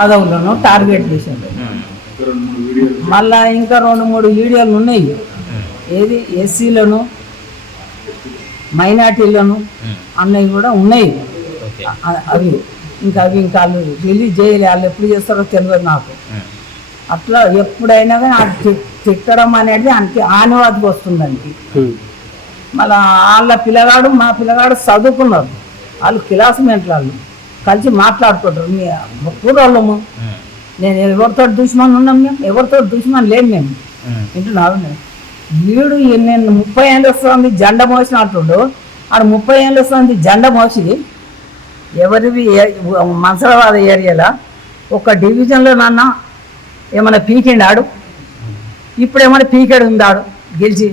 యాదవులను target చేశారు. మళ్ళా ఇంకా 2-3 వీడియోలు ఉన్నాయి. ఏది ఎస్సీలను మైనార్టీలను అన్నవి కూడా ఉన్నాయి. అవి అవి వాళ్ళు రిలీజ్ చేయలే. వాళ్ళు ఎప్పుడు చేస్తారో తెలియదు నాకు. అట్లా ఎప్పుడైనా కానీ తిట్టడం అనేది ఆయనకి ఆనవాదికి వస్తుందండి. మళ్ళా వాళ్ళ పిల్లగాడు మా పిల్లగాడు చదువుకున్నారు. వాళ్ళు క్లాస్మేట్లు వాళ్ళు కలిసి మాట్లాడుకుంటారు. మీ కూడళ్ళము నేను ఎవరితో దుష్మన్ ఉన్నాం, మేము ఎవరితో దుష్మన్ లేము మేము. వింటున్నాను. వీడు నేను 30 ఏళ్ళు వస్తుంది జెండా మోసినట్టుండు. ఆడు 30 ఏళ్ళు వస్తుంది జెండా మోసి ఎవరివి మన్సరాబాద్ ఏరియాలో ఒక డివిజన్లో నాన్న ఏమైనా పీకిండాడు. ఇప్పుడు ఏమైనా పీకెడు ఉందాడు గెలిచి.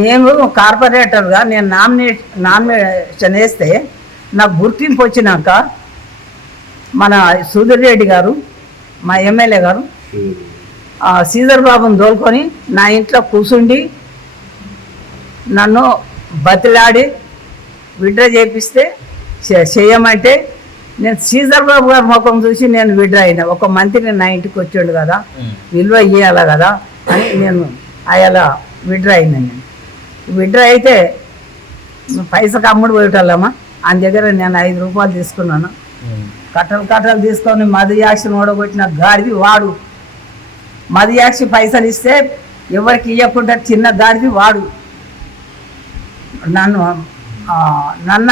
నేను కార్పొరేటర్గా నేను నామినేషన్ వేస్తే నాకు గుర్తింపు వచ్చినాక మన సుధీర్ రెడ్డి గారు మా ఎమ్మెల్యే గారు శ్రీధర్ బాబుని తోలుకొని నా ఇంట్లో కూర్చుండి నన్ను బతిలాడి విడ్డ్రా చేపిస్తే చేయమంటే నేను శ్రీధర్ బాబు గారి ముఖం చూసి నేను విడ్డ్రా అయినా. ఒక మంత్రి నా ఇంటికి వచ్చాడు కదా, విలువ ఇవ్వాలి కదా అని నేను అలా విడ్డ్రా అయినా. నేను విడ్డ్రా అయితే పైసకు అమ్ముడు పోయేటోళ్ళమ్మా. ఆయన దగ్గర నేను 5 రూపాయలు తీసుకున్నాను. కట్టలు తీసుకొని మధుయాక్షిని ఓడగొట్టిన గాడిది వాడు. మధుయాక్షి పైసలు ఇస్తే ఎవరికి ఇవ్వకుండా చిన్న గాడిది వాడు. నన్ను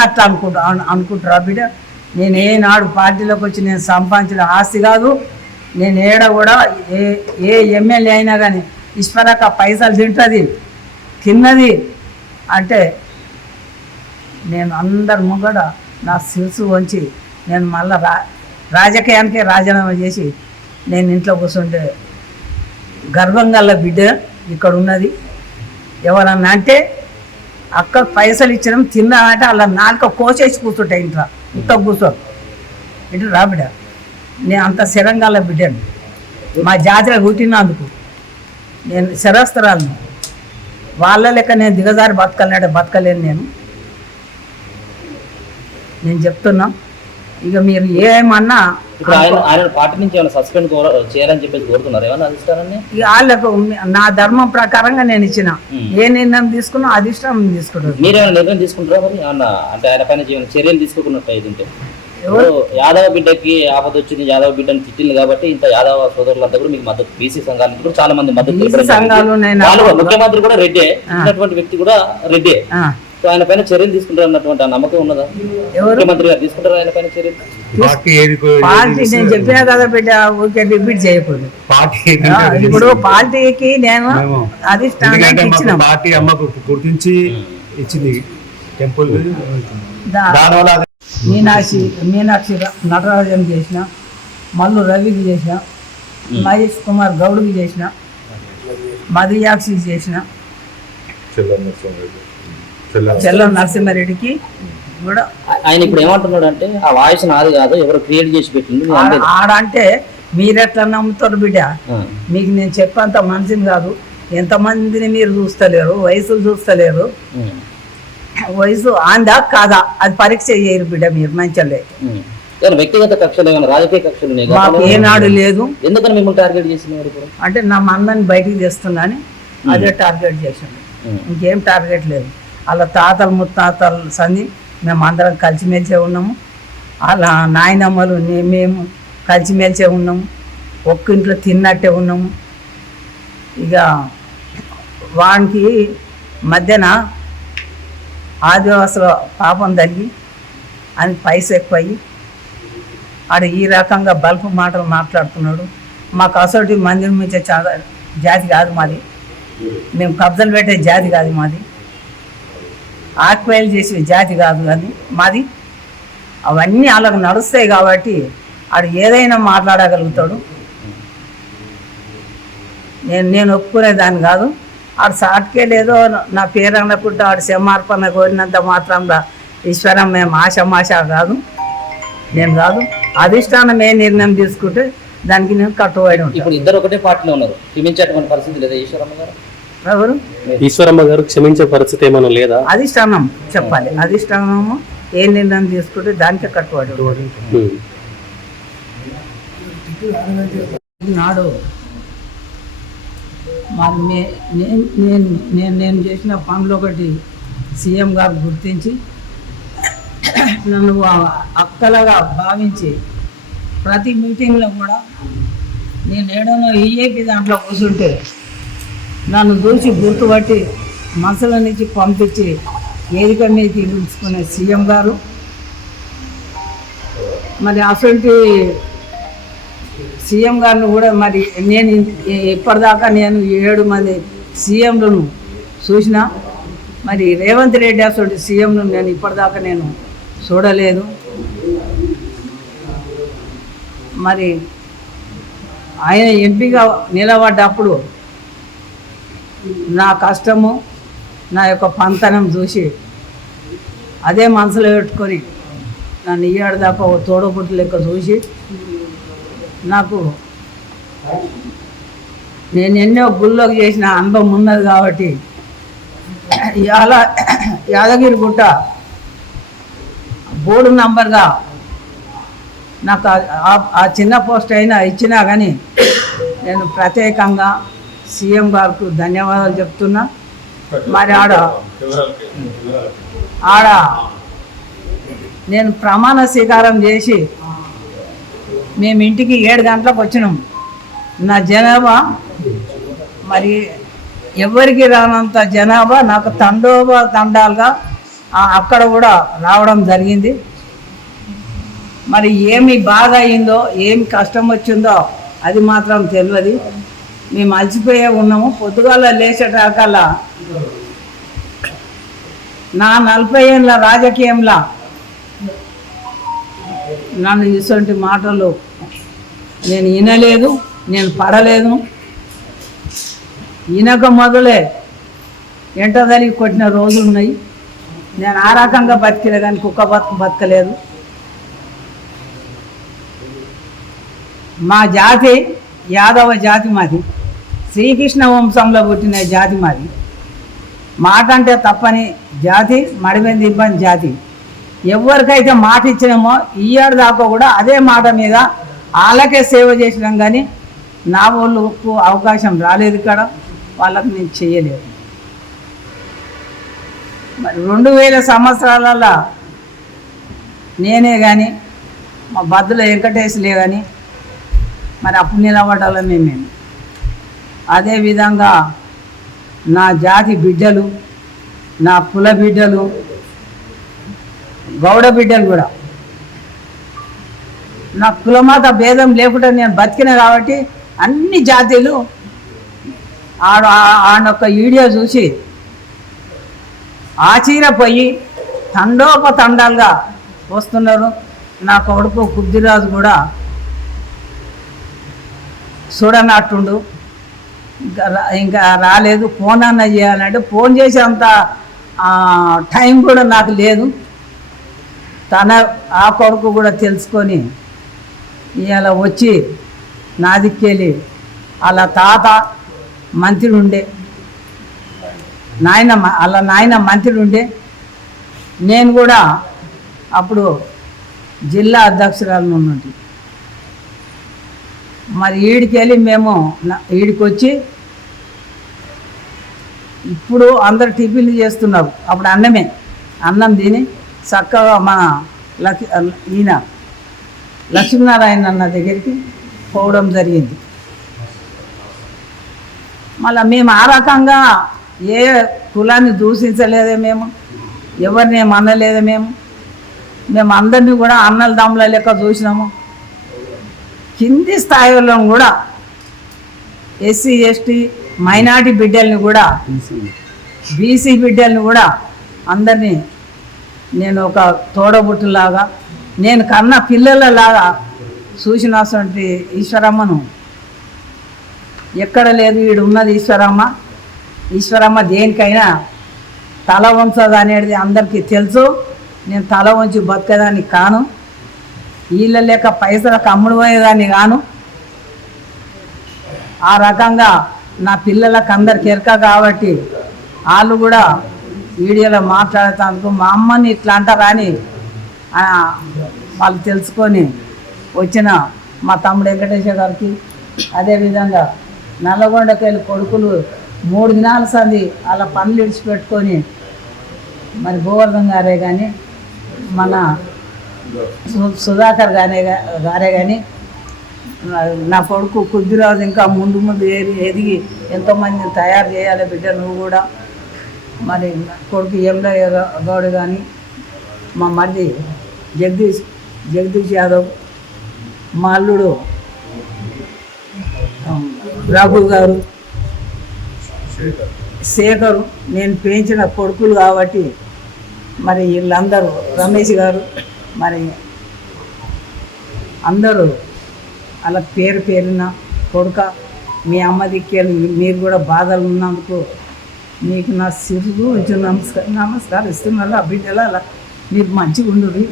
అట్లా అనుకుంటారా బిడ్డ? నేను ఏనాడు పార్టీలోకి వచ్చి నేను సంపాదించిన ఆస్తి కాదు. నేను ఏడ కూడా ఏ ఎమ్మెల్యే అయినా కానీ ఈశ్వరక్క పైసలు తిన్నది అంటే నేను అందరి ముంగడ నా శిరసు వంచి నేను మళ్ళీ రాజకీయానికే రాజీనామా చేసి నేను ఇంట్లో కూర్చుంటే గర్వంగా బిడ్డ ఇక్కడ ఉన్నది. ఎవరన్నా అంటే అక్క పైసలు ఇచ్చినాం తిన్నా అంటే అలా 4 కోసేసి కూర్చుంటాయి ఇంట్లో. ఇంట్లో కూర్చో ఇంట్లో రా బిడ్డ. నేను అంత శరంగాల బిడ్డను. మా జాతిలో పుట్టినందుకు నేను శరస్త్రాలను వాళ్ళ లెక్క నేను దిగజారి బతకలేను నేను చెప్తున్నా. ఇక మీరు ఏమన్నా పార్టీ నుంచి ఏమైనా సస్పెండ్ చేయాలని చెప్పేసి కోరుతున్నారు ఏమన్నా అధిష్టానాన్ని? ఇక వాళ్ళకు నా ధర్మం ప్రకారంగా నేను ఇచ్చిన ఏ నిర్ణయం తీసుకున్నా అధిష్టానం తీసుకుంటారు. మీరేమైనా నిర్ణయం తీసుకుంటారా మరి? అంటే ఆయన పైన చర్యలు తీసుకోకున్నట్టు అయితే యాదవ బిడ్డకి ఆపద వచ్చింది, యాదవ బిడ్డని తిట్టింది కాబట్టి ఇంత యాదవ సోదరులంతా కూడా మీకు మద్దతు, బీసీ సంఘాల నుంచి కూడా చాలా మంది మద్దతు సంఘాలు. ముఖ్యమంత్రి కూడా రెడ్డే, ఉన్నటువంటి వ్యక్తి కూడా రెడ్డే. ఆయన పైన చర్యలు తీసుకుంటారు అన్నటువంటి నమ్మకం ఉన్నదా? ముఖ్యమంత్రి గారు తీసుకుంటారు ఆయన పైన చర్యలు? పార్టీ నేను చెప్పినా కదా బిడ్డ, ఊరికే రిపీట్ చేయకూడదు. ఇప్పుడు పార్టీకి నేను అధిష్టానానికి ఇచ్చిన పార్టీ అమ్మకు గుర్తించి ఇచ్చింది టెంపుల్. మీనాక్షి నటరాజన్ చేసిన, మల్లు రవికి చేసిన, మహేష్ కుమార్ గౌడ్కి చేసిన, మధుయాక్షి చేసిన, చెల్లం నరసింహారెడ్డికి కూడా. ఆయన ఇప్పుడు ఏమంటున్నాడు అంటే ఆ వాయిస్ నాది కాదు, ఎవరు క్రియేట్ చేసి పెట్టింది ఆడంటే మీరెట్లా నమ్ముతారు బిడ్డ? మీకు నేను చెప్పంత మనిషిని కాదు. ఎంతమందిని మీరు చూస్తలేరు, వయసులు చూస్తలేరు. వయసు ఆందా కాదా అది పరీక్ష చేయరు బిడ్డ. మీరు మంచిలే. వ్యక్తిగత కక్షలు ఏమైనా రాజకీయ కక్షలు మాకు ఏనాడు లేదు. ఎందుకని మిమ్మల్ని టార్గెట్ చేసినారు? అంటే నా మందని బయటికి తెస్తున్నాని అదే టార్గెట్ చేసాను. ఇంకేం టార్గెట్ లేదు. అలా తాతలు ముత్తాతలు సంది మేము అందరం కలిసిమెలిసే ఉన్నాము. అలా నాయనమ్మలు మేము కలిసిమెలిసే ఉన్నాము. ఒక్క ఇంట్లో తిన్నట్టే ఉన్నాము. ఇక వానికి మధ్యన ఆదివాసుల పాపం తగ్గి అని పైస ఎక్కువయ్యి ఆడు ఈ రకంగా బల్పు మాటలు మాట్లాడుతున్నాడు. మాకు అసలు మందిరం మించే జాతి కాదు మాది. మేము కబ్జాలు పెట్టే జాతి కాదు మాది. ఆక్వైల్ చేసే జాతి కాదు కానీ మాది. అవన్నీ అలాగ నడుస్తాయి కాబట్టి ఆడు ఏదైనా మాట్లాడగలుగుతాడు. నేను ఒప్పుకునేదాన్ని కాదు. ఆడు సాటికే లేదో నా పేరు అనకుండా ఆడు క్షమార్పణ కోరినంత మాత్రంలో ఈశ్వరం మేము ఆశమాష కాదు. నేను కాదు. అధిష్టానం ఏ నిర్ణయం తీసుకుంటే దానికి నేను కట్టుబడి ఉంటాను. ఇప్పుడు ఇద్దరు ఒకటే పార్టీలో ఉన్నారు. క్షమించేటువంటి పరిస్థితి లేదా ఈశ్వరమ్మ గారు? ఎవరు? ఈశ్వరమ్మ గారు క్షమించే పరిస్థితి ఏమైనా లేదా? అధిష్టానం చెప్పాలి. అధిష్టానము ఏ నిర్ణయం తీసుకుంటే దానికే కట్టుబడి. నాడు మరి నేను చేసిన పనులు ఒకటి సీఎం గారు గుర్తించి నన్ను అక్కలుగా భావించి ప్రతి మీటింగ్లో కూడా నేను ఏడనో ఈఏపీ దాంట్లో కూర్చుంటే నన్ను చూసి గుర్తుపట్టి మనసుల నుంచి పంపించి వేదిక మీదకి పిలుచుకునే సీఎం గారు. మరి అసలు సీఎం గారిని కూడా మరి నేను ఇప్పటిదాకా నేను 7 మంది సీఎంలను చూసిన, మరి రేవంత్ రెడ్డి అసలు సీఎంను నేను ఇప్పటిదాకా నేను చూడలేదు. మరి ఆయన ఎంపీగా నిలబడ్డప్పుడు నా కష్టము నా యొక్క పంతనం చూసి అదే మనసులో పెట్టుకొని నన్ను ఇయ్యాడు దాకా ఒక తోడబుట్టు లెక్క చూసి నాకు నేను ఎన్నో గుళ్ళోకి చేసిన అనుభవం ఉన్నది కాబట్టి ఇవాళ యాదగిరిగుట్ట బోర్డు నంబర్గా నాకు ఆ చిన్న పోస్ట్ అయినా ఇచ్చినా కానీ నేను ప్రత్యేకంగా సీఎం గారికి ధన్యవాదాలు చెప్తున్నా. మరి ఆడ నేను ప్రమాణ స్వీకారం చేసి మేము ఇంటికి 7 గంటలకు వచ్చినాం. నా జనాభా మరి ఎవరికి రానంత జనాభా నాకు తండాలుగా అక్కడ కూడా రావడం జరిగింది. మరి ఏమి బాధ అయిందో ఏమి కష్టం వచ్చిందో అది మాత్రం తెలియదు. మేము అలసిపోయే ఉన్నాము. పొద్దుగాల లేచేటాకల్లా నా 40 ఏళ్ళ రాజకీయంలో నన్ను ఇటువంటి మాటలు నేను వినలేదు, నేను పడలేదు. వినక మొదలే ఎంటదలిగి కొట్టిన రోజులు ఉన్నాయి. నేను ఆ రకంగా బతికిలే కానీ కుక్క బతకలేదు. మా జాతి యాదవ జాతి మాది, శ్రీకృష్ణ వంశంలో పుట్టిన జాతి మాది. మాట అంటే తప్పని జాతి, మడిమెంది ఇబ్బంది జాతి. ఎవరికైతే మాట ఇచ్చినామో ఇయ్యాడు దాకా కూడా అదే మాట మీద వాళ్ళకే సేవ చేసినాం. కానీ నా వాళ్ళకు అవకాశం రాలేదు, ఇక్కడ వాళ్ళకు నేను చేయలేదు. మరి 2000 సంవత్సరాలలో నేనే కానీ మా బద్దుల వెంకటేశ్లే కానీ మరి అప్పుడు నిలబడాలమే మేము. అదేవిధంగా నా జాతి బిడ్డలు, నా కుల బిడ్డలు, గౌడ బిడ్డలు కూడా నా కులమాత భేదం లేకుండా నేను బతికిన కాబట్టి అన్ని జాతీయులు ఆడొక్క వీడియో చూసి ఆశ్చర్యపోయి తండోపతండాలుగా వస్తున్నారు. నా కొడుకు కుద్దిరాజు కూడా చూడనట్టుండు, ఇంకా రాలేదు. ఫోన్ అన్న చేయాలంటే ఫోన్ చేసేంత టైం కూడా నాకు లేదు. ఆ కొడుకు కూడా తెలుసుకొని ఇవాళ వచ్చి నా దిక్కెళ్ళి వాళ్ళ తాత మంత్రి ఉండే, నాయన మంత్రి ఉండే. నేను కూడా అప్పుడు జిల్లా అధ్యక్షురాలు ఉన్నట్టు. మరి ఈడికెళ్ళి మేము ఈడికి వచ్చి ఇప్పుడు అందరు టిఫిన్లు చేస్తున్నారు. అప్పుడు అన్నం తిని చక్కగా మన ఈయన లక్ష్మీనారాయణ అన్న దగ్గరికి పోవడం జరిగింది. మళ్ళీ మేము ఆ రకంగా ఏ కులాన్ని దూషించలేదే, మేము ఎవరిని అనలేదే. మేము అందరినీ కూడా అన్నల దమ్ముల లెక్క చూసినాము. కింది స్థాయిలో కూడా ఎస్సీ ఎస్టీ మైనార్టీ బిడ్డల్ని కూడా బీసీ బిడ్డల్ని కూడా అందరినీ నేను ఒక తోడబుట్టులాగా నేను కన్న పిల్లలలాగా చూసినటువంటి ఈశ్వరమ్మను ఎక్కడ లేదు. వీడు ఉన్నది ఈశ్వరమ్మ దేనికైనా తల వంచదు అనేది అందరికీ తెలుసు. నేను తల వంచి బతకదాన్ని కాను, వీళ్ళ లేక పైసలకు అమ్ముడు పోయేదాన్ని కాను. ఆ రకంగా నా పిల్లలకు అందరికి ఎరక కాబట్టి వాళ్ళు కూడా వీడియోలో మాట్లాడేందుకు మా అమ్మని ఇట్లా అంటారా అని వాళ్ళు తెలుసుకొని వచ్చిన మా తమ్ముడు వెంకటేశ్వర గారికి, అదేవిధంగా నల్లగొండకి వెళ్ళి కొడుకులు 3 దినాల సంది అలా పనులు విడిచిపెట్టుకొని మరి గోవర్ధన్ గారే కానీ మన సుధాకర్ గారే కానీ నా కొడుకు కుద్దిరాజు ఇంకా ముందు ఎదిగి ఎంతోమందిని తయారు చేయాలి బిడ్డ నువ్వు కూడా. మరి నా కొడుకు ఎంలయ్య గౌడ్ కానీ మా మరిది జగదీష్ యాదవ్, మా అల్లుడు రఘు గారు, శేఖరు, నేను పెంచిన కొడుకులు కాబట్టి మరి వీళ్ళందరూ రమేష్ గారు మరి అందరూ అలా పేరున కొడుక మీ అమ్మ దిక్కేది మీరు కూడా బాధలు ఉన్నందుకు మీకు నా సిరుగు నమస్కారం ఇస్తున్నాను. ఆ బిడ్డల అలా మీరు మంచిగా ఉండరు,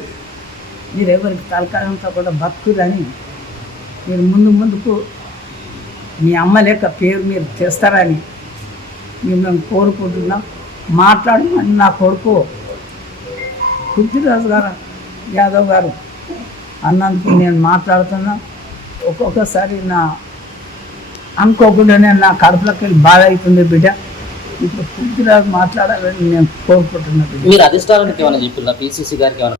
మీరు ఎవరికి తలకాయంతో కూడా బతుకుదని మీరు ముందుకు మీ అమ్మ లెక్క పేరు మీరు తెస్తారని మేము కోరుకుంటున్నాం. మాట్లాడమని నా కొడుకు పృథ్వీరాజు గారు యాదవ్ గారు అన్నందుకు నేను మాట్లాడుతున్నా. ఒక్కొక్కసారి అనుకోకుండానే నా కడుపులోకి వెళ్ళి బాధ అవుతుంది బిడ్డ. ఇప్పుడు పృథ్వీరాజు మాట్లాడాలని నేను కోరుకుంటున్నాను. మీరు అధిష్టానానికి ఏమైనా చెప్పిన పిసిసి గారికి ఏమైనా